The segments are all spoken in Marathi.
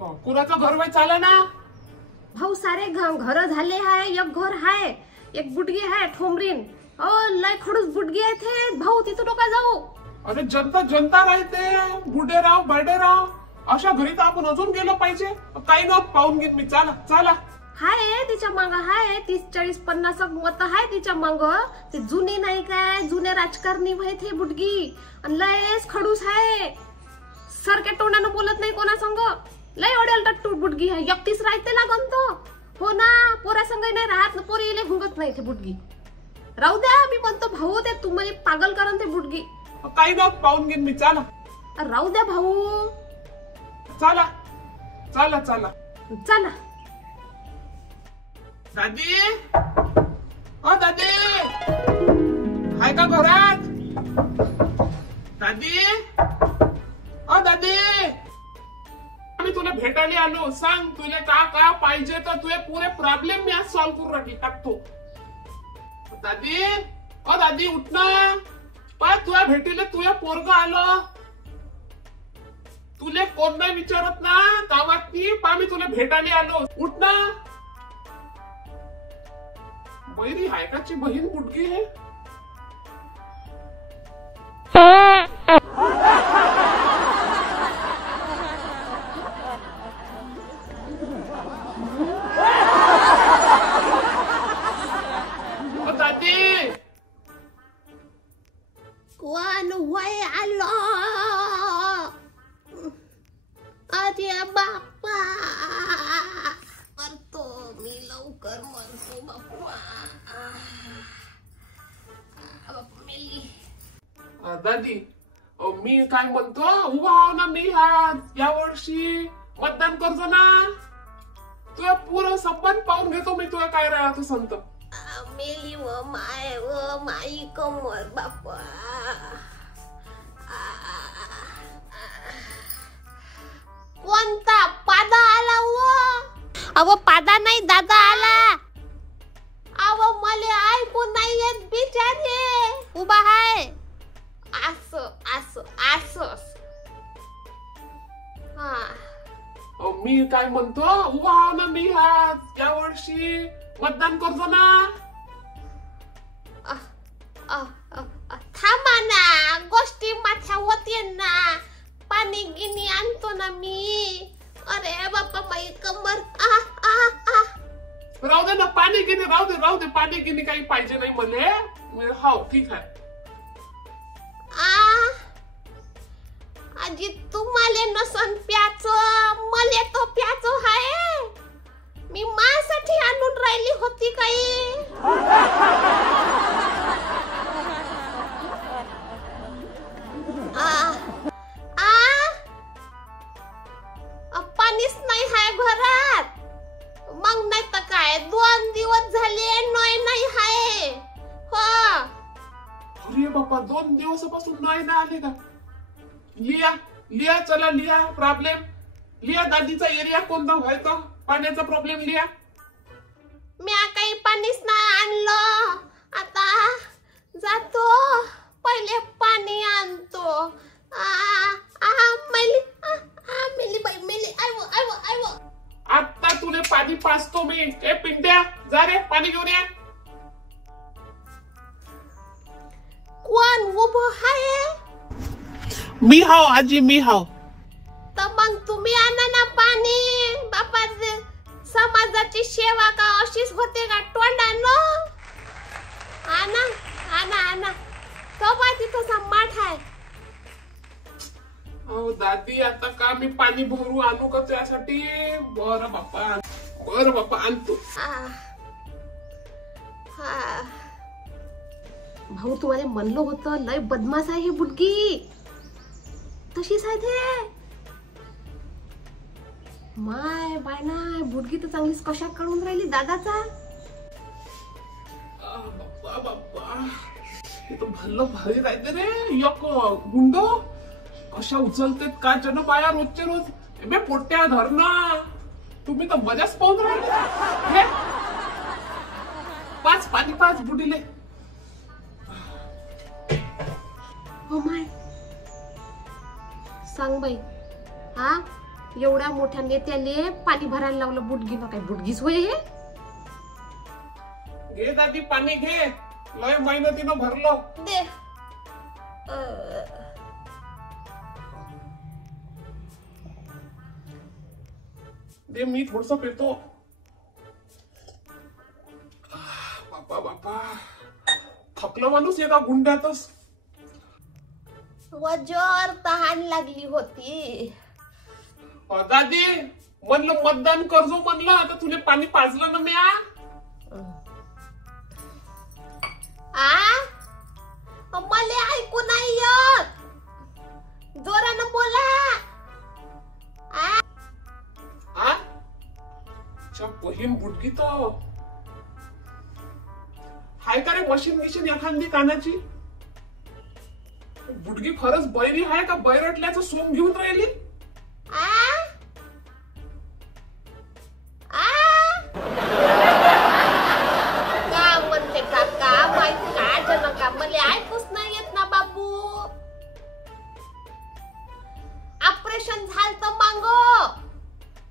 कुणाचं घर बाई चाला ना भाऊ सारे घर झाले आहे. एक घर आहे, एक बुटगी आहे ठोंबरीन. लय खडूस बुटगी आहे ते भाऊ, तिथं नका जाऊ. अरे जनता जनता राहते, बुडेराव बर्डेराव अशा घरी तर आपण अजून गेलो पाहिजे. काही न पाहून घेत मी. चाला चाला. हाय तिच्या मांग हाय 30-40-50 मत हाय तिच्या मांग. ते जुने नाही काय, जुने राजकारणी माहित हे बुटगी. आणि लयच खडूस आहे, सरके तोंडानं बोलत नाही कोणा संग. लय ओढेल टट्टू बुटगी आहे. 31 राहते ना गंतो. हो ना, पोरा संग नाही राहत, पोरी इले घुंगत नाही ते बुटगी. राहू द्या, मी म्हणतो भाऊ ते तुम्हाला पागल करण ते बुटगी. काही न पाहून घेत मी. चाला राहू द्या भाऊ. चला चला चला चला. दादी, ओ दादी, हाय का घरात? दादी, ओ दादी, मी तुला भेटायला आलो. सांग तुला का पाहिजे तर तुझे पुरे प्रॉब्लेम मी आज सॉल्व्ह करून टाकतो. दादी, ओ दादी उठ ना. पण तुझ्या भेटीला तुझ्या पोरग आलं. तुले कोण नाही विचारत ना गावात मी तुला भेटायला आलो. उठ ना. बहिरी हायकाची बहीण बुटकी आहे. दादी, कोण वय आलो? अरे बाप्पा, मरतो मी, लवकर मरतो बाप्पा. दादी, मी काय म्हणतो, उभा आहो ना मी या वर्षी मतदान करतो ना. तुझ्या पुरं संबंध पाहून घेतो मी. तुझ्या काय राहतो संत मेली व माई कमर बाप्पा. कोणता पादा आला व? अव पादा नाही, दादा आला. अव मले ऐकून नाही येत बिचारे. उभा आहे असं असं असं. मी काय म्हणतो, उभा आहो ना मी या वर्षी मतदान करतो ना. थांबा ना, गोष्टी माझ्या होते ना. पाणी गिनी आणतो ना मी. अरे बाप्पा, माई कमर. राहू दे ना, पाणी गिनी राहू दे. पाणी गिनी काही पाहिजे नाही मले. हो ठीक आहे. आजी तुम्हाला नसन प्याचो, मले तो प्याचो हाय. मी माझ्यासाठी आणून राहिली होती काही. पाणीच नाही हाय घरात. मग नाही तर काय, 2 दिवस झाले नाही हाय. हो. अरे बाप्पा, 2 दिवसापासून नाही आले का? लिया चला लिया प्रॉब्लेम लिया. दादीचा एरिया कोणता व्हायचा पाण्याचा प्रॉब्लेम लिया. मी काही पाणीच नाही आणलं. आता जातो, पहिले पाणी आणतो. मेली. आता तुले पाणी पाजतो मी. ए पिंट्या, जा रे पाणी घेऊन या. कोण उभं आहे? मी हाव आजी, मी हाव. तर मग तुम्ही आणा ना पाणी. बापा, समाजाची सेवा का अशीच होते का तोंडानं? आणा. कवा तिथं माठ आहे. दादी, आता का मी पाणी भरू आणू का त्यासाठी? बरं बाप्पा आणतो. भाऊ, तुम्हाला म्हणलं होतं लय बदमाश आहे ही बुटगी. तशीच आहे ते. माय बायना, बुटगी तर चांगलीच कशा काढून राहिली दादाचा. बाप्पा, हे तर भल्लं भारी राहते रे. एक गुंड कशा उचलते का जन बाया रोजचे रोज. बे पोट्या धर ना. तुम्ही तर मजाच पाहून राहिले. पाच बुडीले. हो माय, सांग बाई. एवढ्या मोठ्या नेत्याले पाणी भरायला लावलं बुडगीनं. काय बुडगीच होय हे? घे दादी पाणी घे, लय मेहनतीनं भरलो. दे. दे मी थोडस पितो. बापा बापा, थकलं माणूस एका गुंड्यातच. वजर तहान लागली होती. दादी म्हणलं मतदान करजो म्हणलं, आता तुला पाणी पाजलं ना मी. मला ऐकू नाही येत, जोरानं बोला. बहीण बुडगी तो हाय का रे मशीन गिशीन एखादी कानाची? बुडगी खरंच बैरी आहे का बैरटल्याचं सोंग घेऊन राहिली? का म्हणते काका, माहिती का जनका, मला ऐकूच नाही येत ना बाबू. ऑपरेशन झालतं मांगो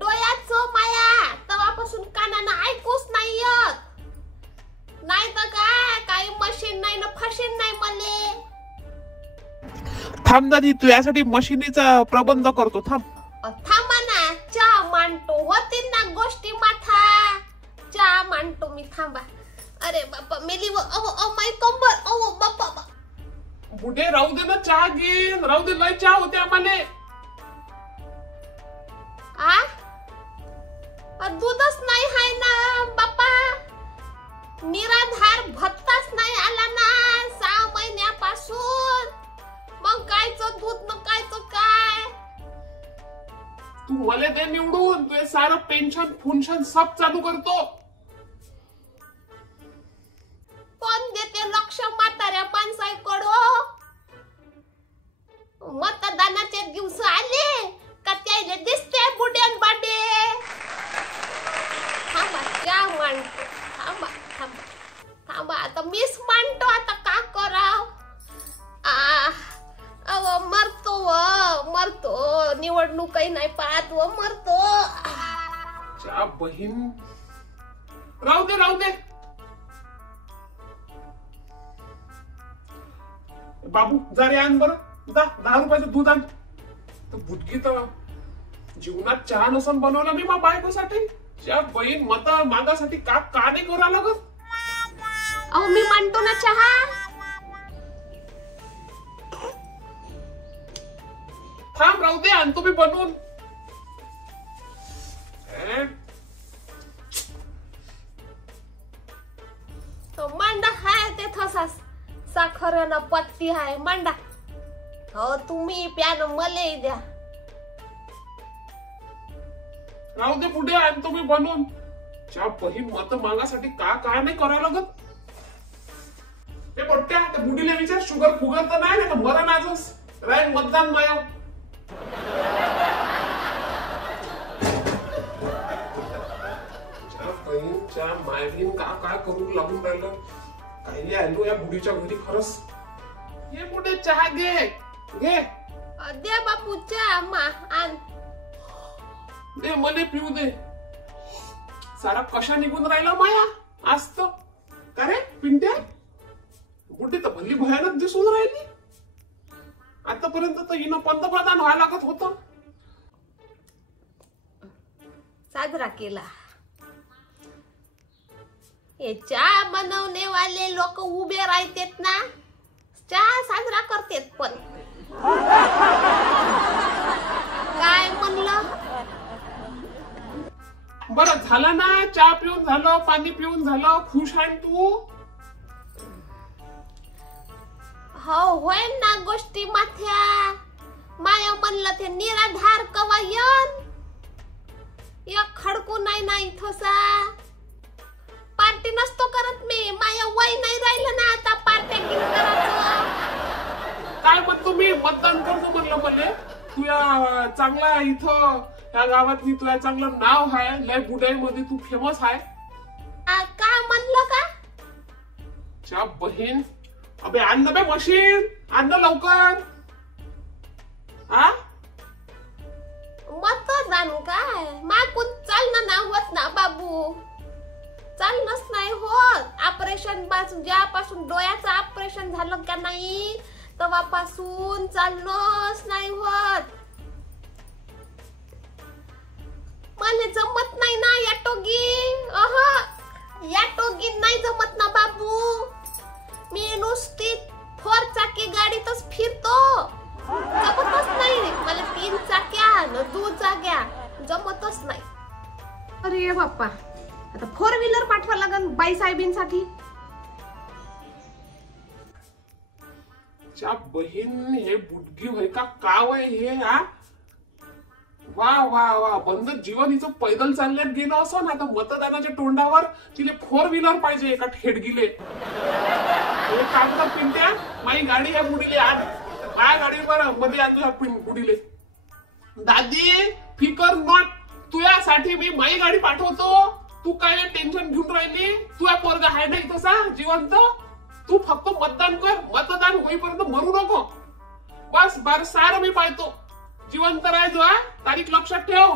डोळ्याचं माया, तेव्हापासून कानानं ऐकूच नाही येत. नाही तर काय काही मशीन नाही ना फशीन नाही मले. थांब दादी, तू यासाठी मशिनीचा प्रबंध करतो. थांब थांबा ना, चहा मांडतो. होती ना गोष्टी माथा, चहा मांडतो मी. थांबा. अरे बापा मेली व माय कंबर. बापा बुढे राहू दे ना, चहा घेईन. राहू दे, लय चहा होते आम्हाला. दूधच नाही हाय ना बापा. निराधार भत्ताच नाही आला ना 6 महिन्यापासून. मग कायचं दूध न कायचं काय? तू मला दे निवडून, तुझे सारं पेन्शन फुन्शन सब चालू करतो. कोण देते लक्ष म्हाताऱ्या माणसाकडं? मतदानाचे दिवस आले का त्याला दिसते बुड्यान बाडे. थांबा, चहा मांडतो. थांबा थांबा थांबा, आता मीच मांडतो. आता का कराव? मरतो. निवडणूक काही नाही पाहत व मरतो. च्या बहीण, राहू दे राहू दे. बाबू जा रे, आण बरं. 10 रुपयाचं दूध आण. तर बुटकी तर जीवनात चहा नसन बनवला मी मा बायकोसाठी. च्या बहीण मत मागासाठी का नाही करा लागत? अहो मी मांडतो ना चहा. थांब, राहू दे, आणतो मी बनवून. तो मांडा हाय ते थसास साखरना पत्ती हाय मांडा. हो तुम्ही प्यान मले द्या. राहू दे पुढे, आणतो मी बनवून. च्या बहीण मत मागासाठी का नाही करायला लागत? ते पोट्ट्या त्या बुडीला विचार, शुगर फुगर तर नाही ना, मरण आजच राहील मतदान माया. च्या मायबीन का करू लागून राहिलं? काही आलो या बुडीच्या घरी खरंच. हे पुढे चहा घे घे. दे बापू चहा मा आण. दे मले पिऊ दे. सारा कशा निघून राहिला माया आज तर. का रे पिंट्या, बुड्डी तर भल्ली भयानक दिसून राहिली. आतापर्यंत तर हिनं पंतप्रधान व्हायला लागत होतं. साजरा केला. हे चहा बनवणे वाले लोक उभे राहतेत ना, चहा साजरा करतेत. पण काय म्हणलं? बरं झालं ना, चहा पिऊन झालं, पाणी पिऊन झालं, खुश आहे तू? हो होय ना गोष्टी माथ्या. माया म्हणलं ते निराधार कवायन एक खडकू नाही ना इथोसा. पार्टी नसतो करत मी. माया वय नाही राहिलं ना आता पार्ट्या किती करायचं. काय पण तुम्ही मतदान करतो म्हणलं मला. तुया चांगला इथं या गावात मी तुला चांगलं नाव आहे. लय बुडाई मध्ये तू फेमस आहे. का म्हणलं का? च्या बहीण, अबे आण बे मशीन, आण लवकर. मतदान काय मागून चालणं ना होत ना बाबू, चालणंच नाही होत. ऑपरेशन पासून ज्यापासून डोळ्याचं ऑपरेशन झालं का नाही तेव्हापासून चालणंच नाही होत. मला जमत नाही ना या टोगी, या टोगी नाही जमत ना बाबू. मी नुसती 4 चाकी गाडीतच फिरतो, जमतच नाही मला. 3 चाक्या न 2 चाक्या जमतच नाही. अरे बाप्पा, आता 4 व्हीलर पाठवा लागन बाई साहेबींसाठी. च्या बहीण हे बुडगी होय का काव आहे हे? हा वा वा वा, बंद जीवन हिचं पैदल चालण्यात गेलं असं ना. आता मतदानाच्या तोंडावर तिले 4 व्हीलर पाहिजे एका ठेडगीले. काम कर पिंट्या, माझी गाडी या बुडीले आण, माझ्या गाडीवर मध्ये आणतो ह्या बुडीले. दादी फिकर नॉट, तुझ्यासाठी मी माझी गाडी पाठवतो. तू काय टेन्शन घेऊन राहिली? तुझा पोरगा आहे नाही तसा जिवंत. तू फक्त मतदान कर, मतदान होईपर्यंत मरू नको. बस बार सारं मी पाहतो. जिवंत राहायचो, तारीख लक्षात ठेव.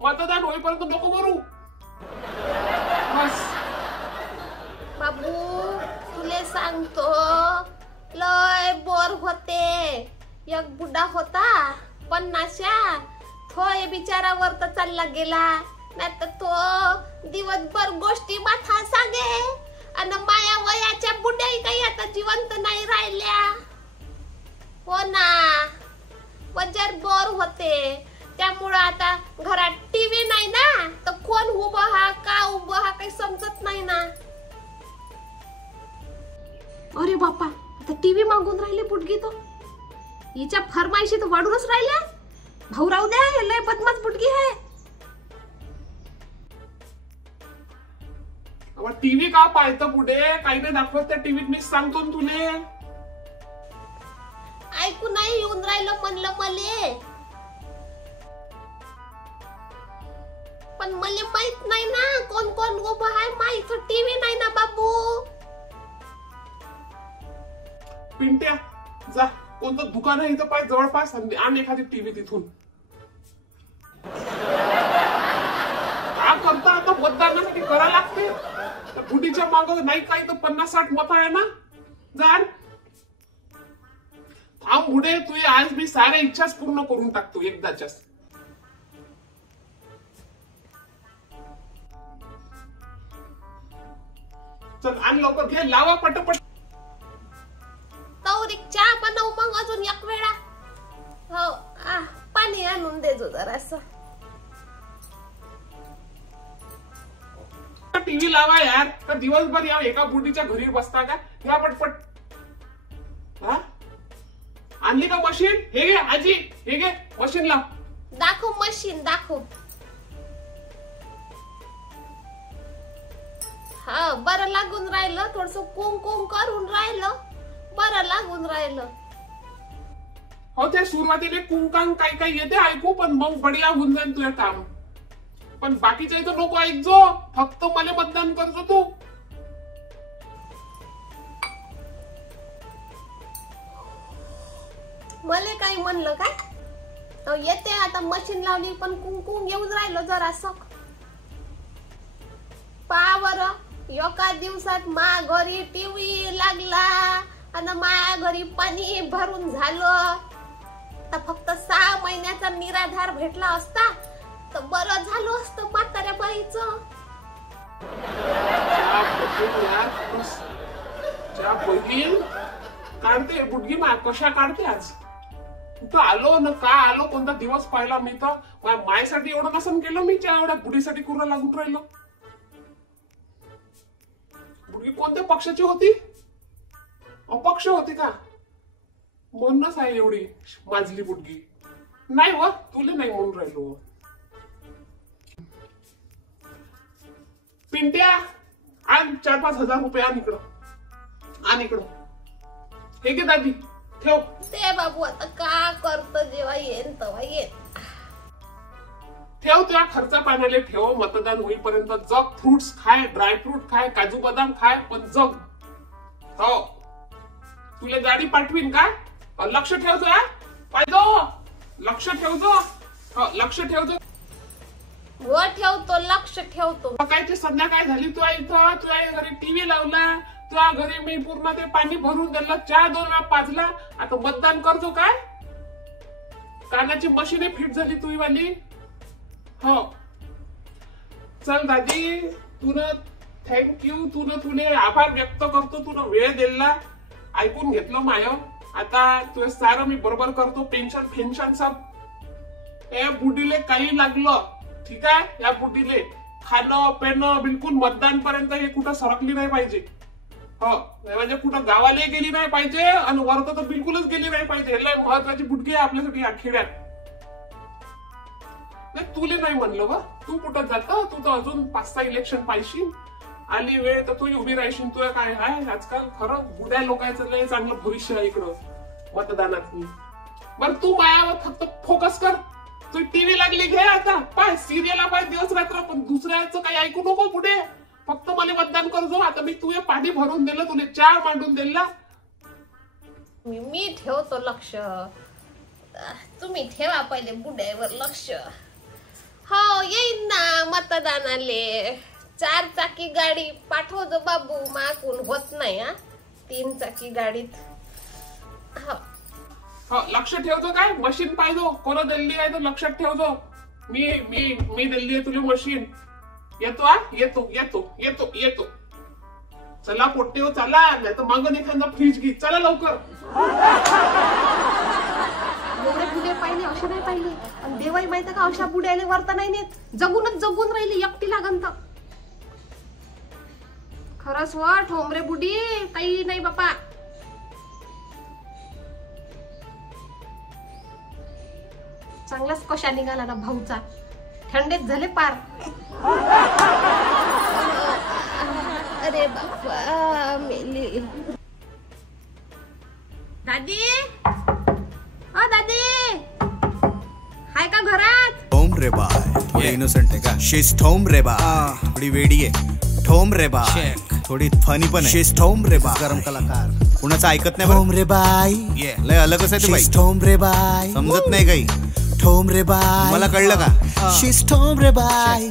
मतदान होईपर्यंत नको मरू. बस बाबू, तुले सांगतो लय बोर होते. एक बुड्ढा होता 50च्या, तो बिचारावर तर चालला गेला. नाही तर तो दिवसभर गोष्टी माथा सांगे. आणि माया वयाच्या बुड्याही काही आता जिवंत नाही राहिल्या. हो ना, वजर बोर होते. त्यामुळे आता घरात टीव्ही नाही ना, तर कोण उभं हा का उभं हा काही समजत नाही ना. अरे बापा, आता टीव्ही मागून राहिली पुटगी. तो हिच्या फरमाईशी तर वाढूनच राहिल्या. भाऊ राहू द्या, लय बदमाश पुटगी आहे. टीव्ही का पाहतं पुढे? काही नाही दाखवत त्या टीव्हीत. मी सांगतो ना तुले. ऐकू नाही येऊन राहिलं म्हणलं मले, पण मला माहित नाही ना कोण कोण उभं आहे. माहित टीव्ही नाही ना बाबू. पिंट्या, जा कोणतं दुकान आहे इथं पाय जवळपास, आण एखादी टीव्ही तिथून. का करता आता? मतदानासाठी करा लागते. बुडीच्या माग नाही काही तर 50-60 मत आहे ना. जा थांब बुडे, तू आज मी साऱ्या इच्छाच पूर्ण करून टाकतो एकदाच्याच. चल आण लवकर, घे लावा पटपट. तवरिक चहा बनव मग अजून एक वेळा. हो, पाणी आणून देजो जरासं. टीव्ही लावा यार, का दिवसभर या एका बुडीच्या घरी बसता का? घ्या पटपट. हा आणली का मशीन? हे घे आजी, हे घे मशीन लाव. दाखव मशीन, दाखव. हा, बरं लागून राहिलं. थोडस कुंकुम करून राहिलं, बरं लागून राहिलं. हो, त्या सुरुवातीला कुंकांग काही काही येते ऐकू, पण मग बढिया होऊन जाईल तुझं काम. पण बाकीच्या इथं नको ऐकजो, फक्त मला मतदान करजो तू. मला काही म्हणलं काय तर येते. आता मशीन लावली पण कुंकुम येऊन राहिलं जरासं. पहा बरं, एका दिवसात मा घरी टीव्ही लागला आणि मा घरी पाणी भरून झालं. तर फक्त 6 महिन्याचा निराधार भेटला असता तर बरं झालं असतं म्हाताऱ्या बाईचं. काढते बुडगी मा, कशा काढते आज? कुठं आलो ना का आलो, कोणता दिवस पाहिला मी तर. मायसाठी एवढं नसन केलं मी, त्या एवढ्या बुडीसाठी कुर्रा लागून राहिलो. बुडगी कोणत्या पक्षाची होती? अपक्ष होती का? म्हणूनच आहे एवढी माजली बुडगी. नाही व, तुला नाही म्हणून राहिलो. पिंट्या, आण 4-5 हजार रुपये आण इकडं. आण इकडं. हे घे दादी, ठेव. ते बाबू आता का करत, जेव्हा येईन तेव्हा येईन. ठेव, तुझ्या खर्चा पाण्याला ठेव. मतदान होईपर्यंत जग. फ्रुट्स खाय, ड्रायफ्रूट खाय, काजू बदाम खाय, पण जग. हो, तुला गाडी पाठवीन का? लक्ष ठेव तुझ्या पाहिजे, लक्ष ठेवतो. हो लक्ष ठेवतो. व ठेवतो लक्ष ठेवतो. सकाळची संध्याकाळ झाली तुला इथं, तुझ्या घरी टीव्ही लावला, तुझ्या घरी मी पूर्ण ते पाणी भरून दिलं, चहा 2 वेळा पाजला. आता मतदान करतो काय? कानाची मशीन फिट झाली तुझी वाली. हो चल दादी, तुला थँक्यू, तुले आभार व्यक्त करतो. तुला वेळ दिला, ऐकून घेतलं माय. आता तुझं सारं मी बरोबर करतो. पेन्शन सब या बुडीले काही लागलं ठीक आहे. या बुडीले खाणं पेणं बिलकुल मतदान पर्यंत हे कुठं सरकली नाही पाहिजे. हो म्हणजे कुठं गावाला गेली नाही पाहिजे आणि वरत तर बिलकुलच गेली नाही पाहिजे. लय महत्वाची बुडगी आहे आपल्यासाठी या खेड्यात. तुले नाही म्हणलं व, तू कुठं जातं? तू तर अजून 5-6 इलेक्शन पाहिशील. आली वेळ तर तू उभी राहशील. तुझं काय आहे आजकाल खरं बुड्या लोकांचं लय चांगलं भविष्य आहे इकडं मतदानात. बरं तू मायावर फक्त फोकस कर. तू टीव्ही लागली घे आता, पाय सिरियल पाय दिवस रात्र, पण दुसऱ्याचं काही ऐकू नको पुढे. फक्त मला मतदान करजो. आता मी तुझे पाणी भरून दिलं, तुला चहा मांडून दिला. मी ठेवतो लक्ष. तुम्ही ठेवा पहिले बुड्यावर लक्ष. हो येईन ना मतदानाले. 4 चाकी गाडी पाठवतो बाबू, मागून होत नाही. 3 चाकी गाडीत. हो लक्ष ठेवतो काय? मशीन पाहिजो कोण दिल्ली आहे तर लक्षात ठेवतो. मी दिल्ली आहे तुला मशीन. येतो येतो येतो येतो येतो. चला पोट्टे हो चला, नाही तर मागून एखादा फ्रीज घे. चला लवकर. एवढे बुडे पाहिले असे नाही पाहिले. आणि देवाई माहिती का अशा बुड्याले वरता नाही नेत. जगून राहिली एकटी लागन तर. खरंच व ठोंबरे बुडी काही नाही बापा. चांगलाच कशा निघाला ना भाऊचा. थंडीत झाले पार. अरे बापा मेली. दादी दादी हाय का घरात? ठोम रे बाय. थोडी इनोसेंट आहे का? शीज ठोम रे बाय. थोडी वेडी आहे. ठोम रे बाय. थोडी फनी पण आहे. शीज ठोम रे बाय. गरम कलाकार. कुणाचं ऐकत नाही. ठोम रे बाय. लय अलगच आहे ते बाई. ठोम रे बाय. समजत नाही काही. ठोम रे बाय. मला कळलं का? शीज ठोम रे बाय.